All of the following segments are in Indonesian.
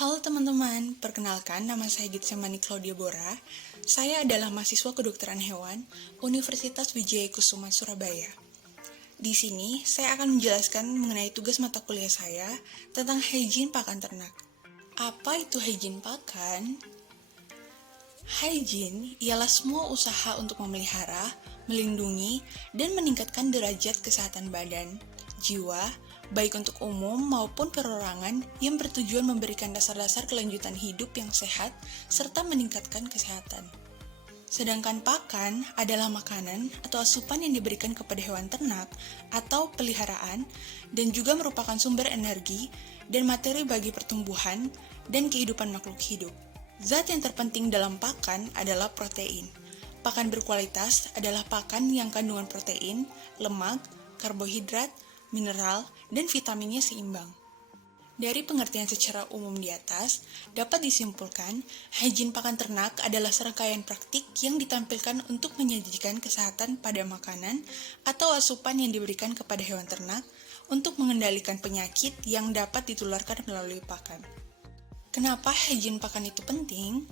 Halo teman-teman, perkenalkan nama saya Getsemani Claudia Bora. Saya adalah mahasiswa kedokteran hewan Universitas Wijaya Kusuma Surabaya. Di sini saya akan menjelaskan mengenai tugas mata kuliah saya tentang hygiene pakan ternak. Apa itu hygiene pakan? Hygiene ialah semua usaha untuk memelihara, melindungi, dan meningkatkan derajat kesehatan badan, jiwa, baik untuk umum maupun perorangan yang bertujuan memberikan dasar-dasar kelanjutan hidup yang sehat serta meningkatkan kesehatan. Sedangkan pakan adalah makanan atau asupan yang diberikan kepada hewan ternak atau peliharaan dan juga merupakan sumber energi dan materi bagi pertumbuhan dan kehidupan makhluk hidup. Zat yang terpenting dalam pakan adalah protein. Pakan berkualitas adalah pakan yang kandungan protein, lemak, karbohidrat, mineral, dan vitaminnya seimbang. Dari pengertian secara umum di atas, dapat disimpulkan, hygiene pakan ternak adalah serangkaian praktik yang ditampilkan untuk menyajikan kesehatan pada makanan atau asupan yang diberikan kepada hewan ternak untuk mengendalikan penyakit yang dapat ditularkan melalui pakan. Kenapa hygiene pakan itu penting?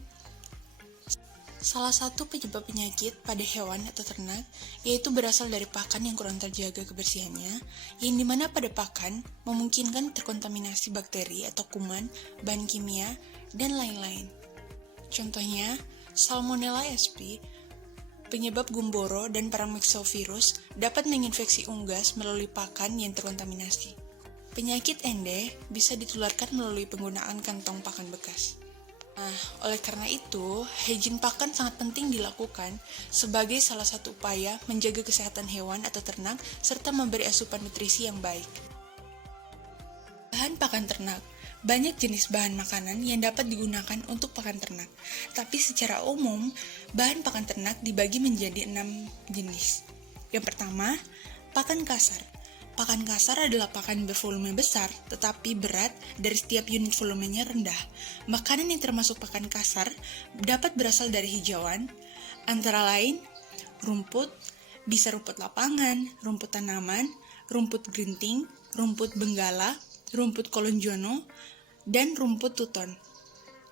Salah satu penyebab penyakit pada hewan atau ternak yaitu berasal dari pakan yang kurang terjaga kebersihannya, yang dimana pada pakan memungkinkan terkontaminasi bakteri atau kuman, bahan kimia, dan lain-lain. Contohnya, Salmonella sp, penyebab gumboro dan paramyxovirus dapat menginfeksi unggas melalui pakan yang terkontaminasi. Penyakit ende bisa ditularkan melalui penggunaan kantong pakan bekas. Oleh karena itu, hygiene pakan sangat penting dilakukan sebagai salah satu upaya menjaga kesehatan hewan atau ternak serta memberi asupan nutrisi yang baik. Bahan pakan ternak. Banyak jenis bahan makanan yang dapat digunakan untuk pakan ternak, tapi secara umum, bahan pakan ternak dibagi menjadi 6 jenis. Yang pertama, pakan kasar. Pakan kasar adalah pakan bervolume besar tetapi berat dari setiap unit volumenya rendah. Makanan yang termasuk pakan kasar dapat berasal dari hijauan, antara lain rumput, bisa rumput lapangan, rumput tanaman, rumput gerinting, rumput benggala, rumput kolonjono, dan rumput tuton.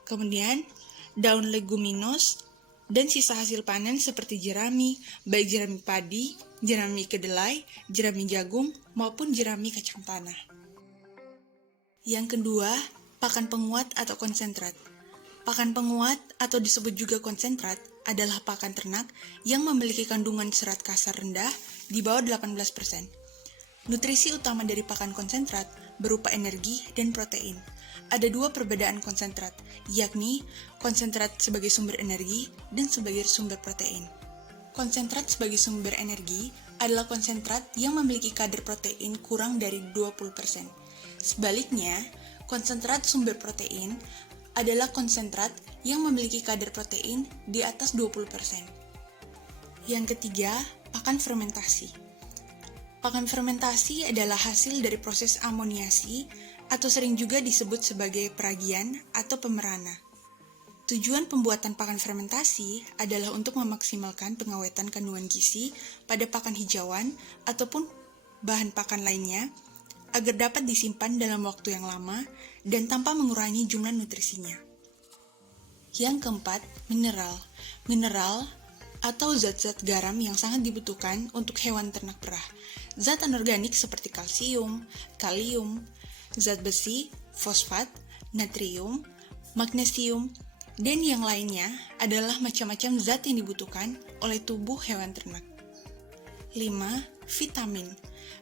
Kemudian, daun leguminos, dan sisa hasil panen seperti jerami, baik jerami padi, jerami kedelai, jerami jagung, maupun jerami kacang tanah. Yang kedua, pakan penguat atau konsentrat. Pakan penguat atau disebut juga konsentrat adalah pakan ternak yang memiliki kandungan serat kasar rendah di bawah 18%. Nutrisi utama dari pakan konsentrat berupa energi dan protein. Ada dua perbedaan konsentrat, yakni konsentrat sebagai sumber energi dan sebagai sumber protein. Konsentrat sebagai sumber energi adalah konsentrat yang memiliki kadar protein kurang dari 20%. Sebaliknya, konsentrat sumber protein adalah konsentrat yang memiliki kadar protein di atas 20%. Yang ketiga, pakan fermentasi. Pakan fermentasi adalah hasil dari proses amoniasi atau sering juga disebut sebagai peragian atau pemerana. Tujuan pembuatan pakan fermentasi adalah untuk memaksimalkan pengawetan kandungan gizi pada pakan hijauan ataupun bahan pakan lainnya agar dapat disimpan dalam waktu yang lama dan tanpa mengurangi jumlah nutrisinya. Yang keempat, mineral. Mineral atau zat-zat garam yang sangat dibutuhkan untuk hewan ternak perah. Zat anorganik seperti kalsium, kalium, zat besi, fosfat, natrium, magnesium, dan yang lainnya adalah macam-macam zat yang dibutuhkan oleh tubuh hewan ternak. 5. Vitamin.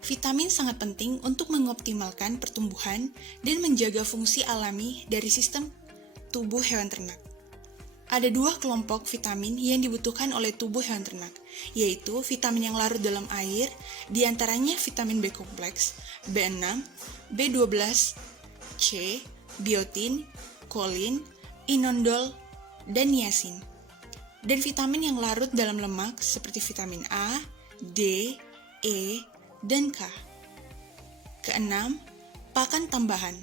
Vitamin sangat penting untuk mengoptimalkan pertumbuhan dan menjaga fungsi alami dari sistem tubuh hewan ternak. Ada dua kelompok vitamin yang dibutuhkan oleh tubuh hewan ternak, yaitu vitamin yang larut dalam air, diantaranya vitamin B kompleks, B6, B12, C, biotin, kolin, inondol, dan niacin. Dan vitamin yang larut dalam lemak seperti vitamin A, D, E, dan K. Keenam, pakan tambahan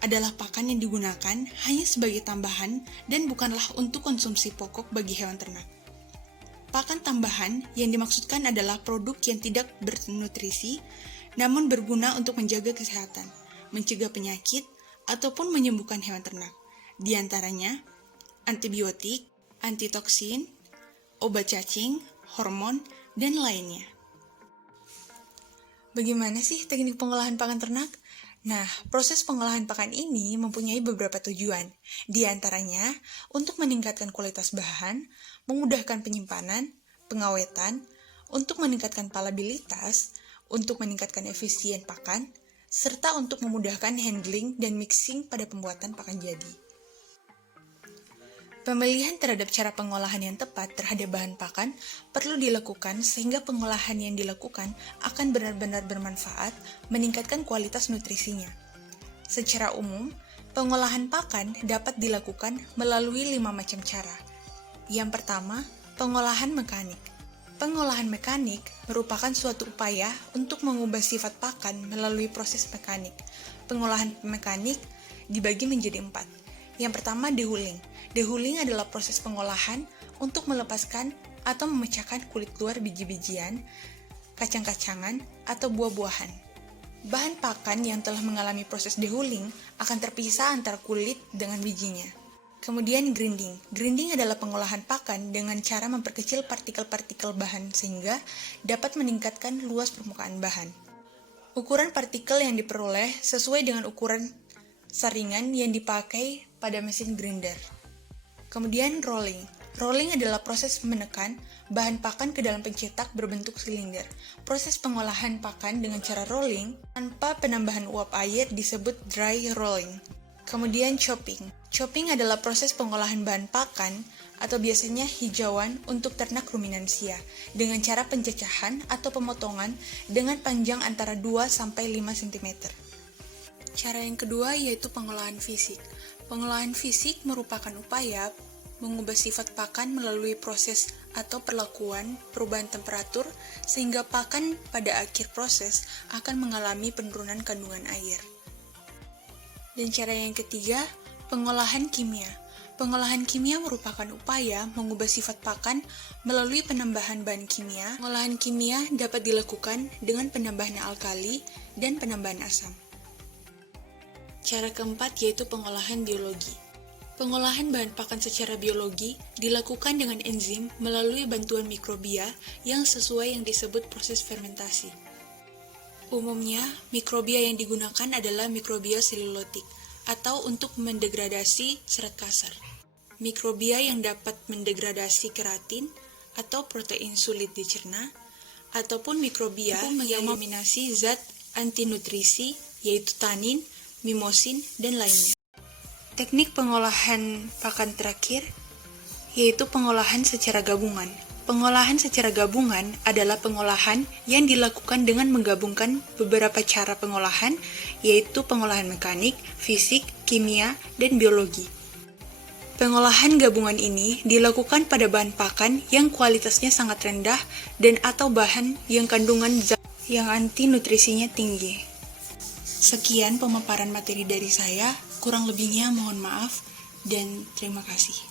adalah pakan yang digunakan hanya sebagai tambahan dan bukanlah untuk konsumsi pokok bagi hewan ternak. Pakan tambahan yang dimaksudkan adalah produk yang tidak bernutrisi namun berguna untuk menjaga kesehatan, mencegah penyakit, ataupun menyembuhkan hewan ternak. di antaranya antibiotik, antitoksin, obat cacing, hormon, dan lainnya. Bagaimana sih teknik pengolahan pakan ternak? Nah, proses pengolahan pakan ini mempunyai beberapa tujuan. Di antaranya, untuk meningkatkan kualitas bahan, memudahkan penyimpanan, pengawetan, untuk meningkatkan palatabilitas, untuk meningkatkan efisien pakan, serta untuk memudahkan handling dan mixing pada pembuatan pakan jadi. Pemilihan terhadap cara pengolahan yang tepat terhadap bahan pakan perlu dilakukan sehingga pengolahan yang dilakukan akan benar-benar bermanfaat, meningkatkan kualitas nutrisinya. Secara umum, pengolahan pakan dapat dilakukan melalui 5 macam cara. Yang pertama, pengolahan mekanik. Pengolahan mekanik merupakan suatu upaya untuk mengubah sifat pakan melalui proses mekanik. Pengolahan mekanik dibagi menjadi 4. Yang pertama, dehuling. Dehuling adalah proses pengolahan untuk melepaskan atau memecahkan kulit luar biji-bijian, kacang-kacangan, atau buah-buahan. Bahan pakan yang telah mengalami proses dehuling akan terpisah antara kulit dengan bijinya. Kemudian grinding. Grinding adalah pengolahan pakan dengan cara memperkecil partikel-partikel bahan sehingga dapat meningkatkan luas permukaan bahan. Ukuran partikel yang diperoleh sesuai dengan ukuran saringan yang dipakai pada mesin grinder. Kemudian rolling. Rolling adalah proses menekan bahan pakan ke dalam pencetak berbentuk silinder. Proses pengolahan pakan dengan cara rolling tanpa penambahan uap air disebut dry rolling. Kemudian chopping. Chopping adalah proses pengolahan bahan pakan atau biasanya hijauan untuk ternak ruminansia dengan cara pencacahan atau pemotongan dengan panjang antara 2-5 cm. Cara yang kedua yaitu pengolahan fisik. Pengolahan fisik merupakan upaya mengubah sifat pakan melalui proses atau perlakuan perubahan temperatur sehingga pakan pada akhir proses akan mengalami penurunan kandungan air. Dan cara yang ketiga, pengolahan kimia. Pengolahan kimia merupakan upaya mengubah sifat pakan melalui penambahan bahan kimia. Pengolahan kimia dapat dilakukan dengan penambahan alkali dan penambahan asam. Cara keempat yaitu pengolahan biologi. Pengolahan bahan pakan secara biologi dilakukan dengan enzim melalui bantuan mikrobia yang sesuai yang disebut proses fermentasi. Umumnya, mikrobia yang digunakan adalah mikrobia selulotik atau untuk mendegradasi serat kasar. Mikrobia yang dapat mendegradasi keratin atau protein sulit dicerna, ataupun mikrobia yang mendominasi zat antinutrisi yaitu tanin, mimosin, dan lainnya. Teknik pengolahan pakan terakhir yaitu pengolahan secara gabungan. Pengolahan secara gabungan adalah pengolahan yang dilakukan dengan menggabungkan beberapa cara pengolahan, yaitu pengolahan mekanik, fisik, kimia, dan biologi. Pengolahan gabungan ini dilakukan pada bahan pakan yang kualitasnya sangat rendah dan atau bahan yang kandungan zat yang anti nutrisinya tinggi. Sekian pemaparan materi dari saya, kurang lebihnya mohon maaf dan terima kasih.